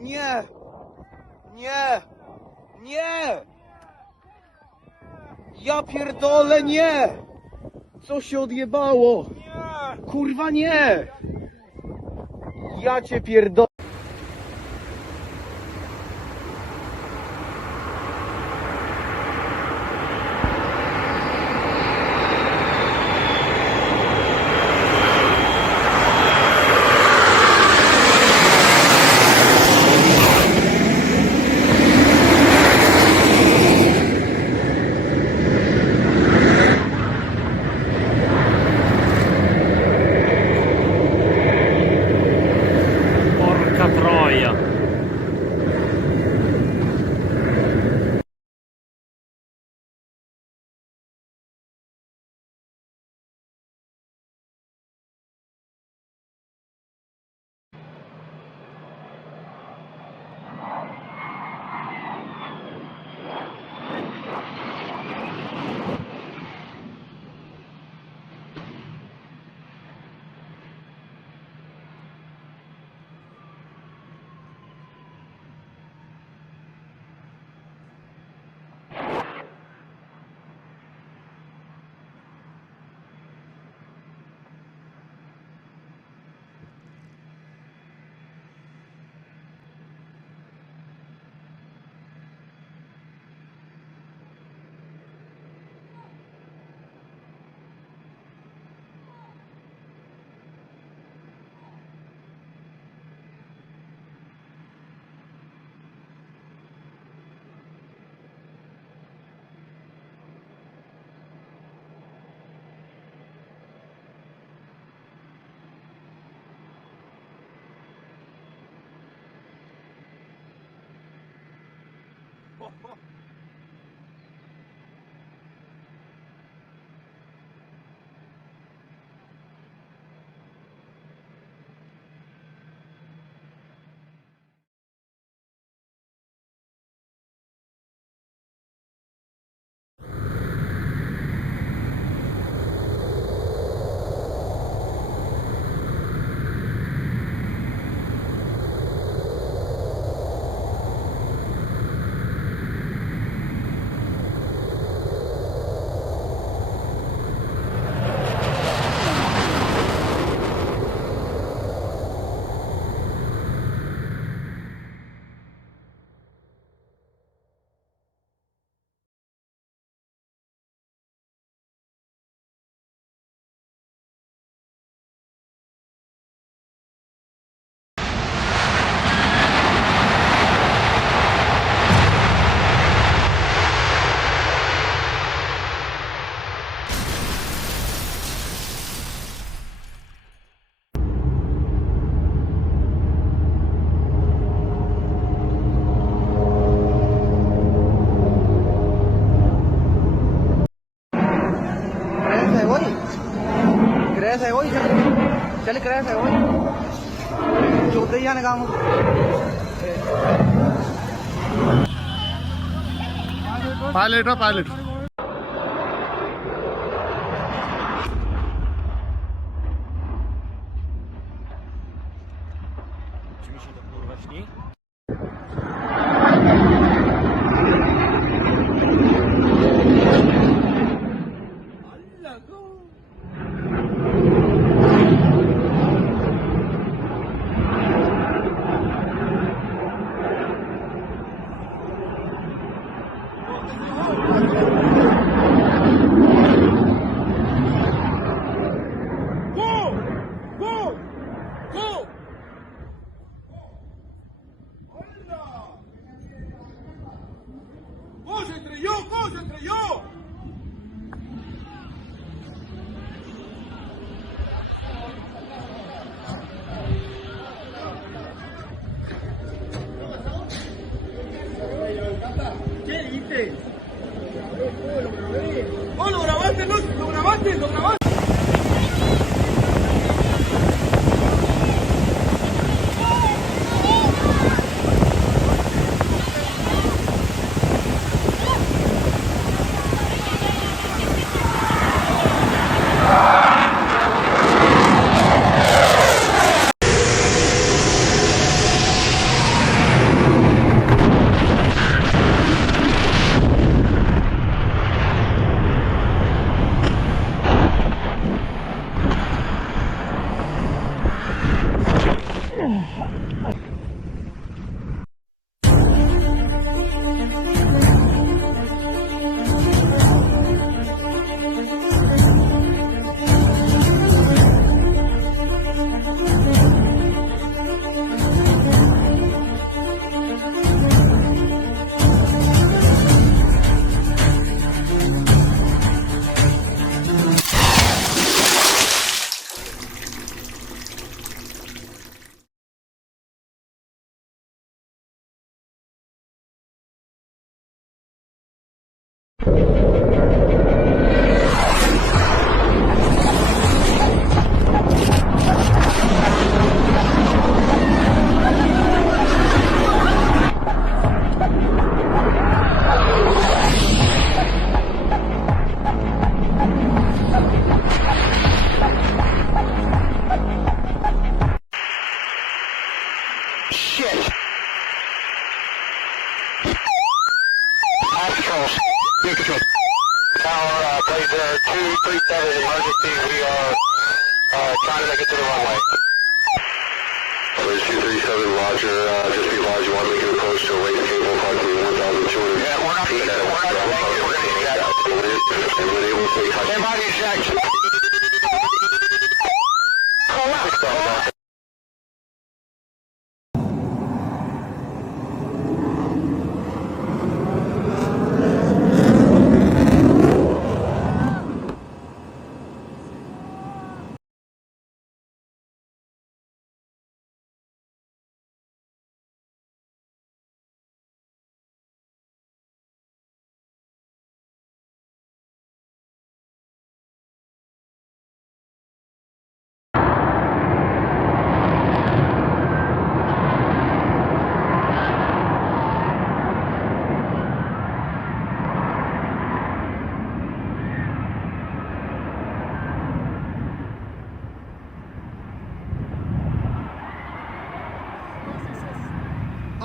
Nie! Nie! Nie! Ja pierdolę, nie! Co się odjebało? Kurwa nie! Ja cię pierdolę. Porca troia. Crash है वही चल क्रैश है वही चौथे ही जाने काम pilot Czy mi się to kurwa śni? Concentre yo! ¿Qué dices? ¡Oh, lo grabaste, no! ¡Lo grabaste, lo grabaste! Tower, plate there, 237 emergency. We are trying to make it to the runway. Bridge 237, Roger. Just be advised, you want to make an approach to a rate cable approximately 1,200. Yeah, we're not going to make it. We're going to eject. And we're able to touch. Stand by the ejection.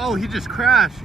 Oh, he just crashed.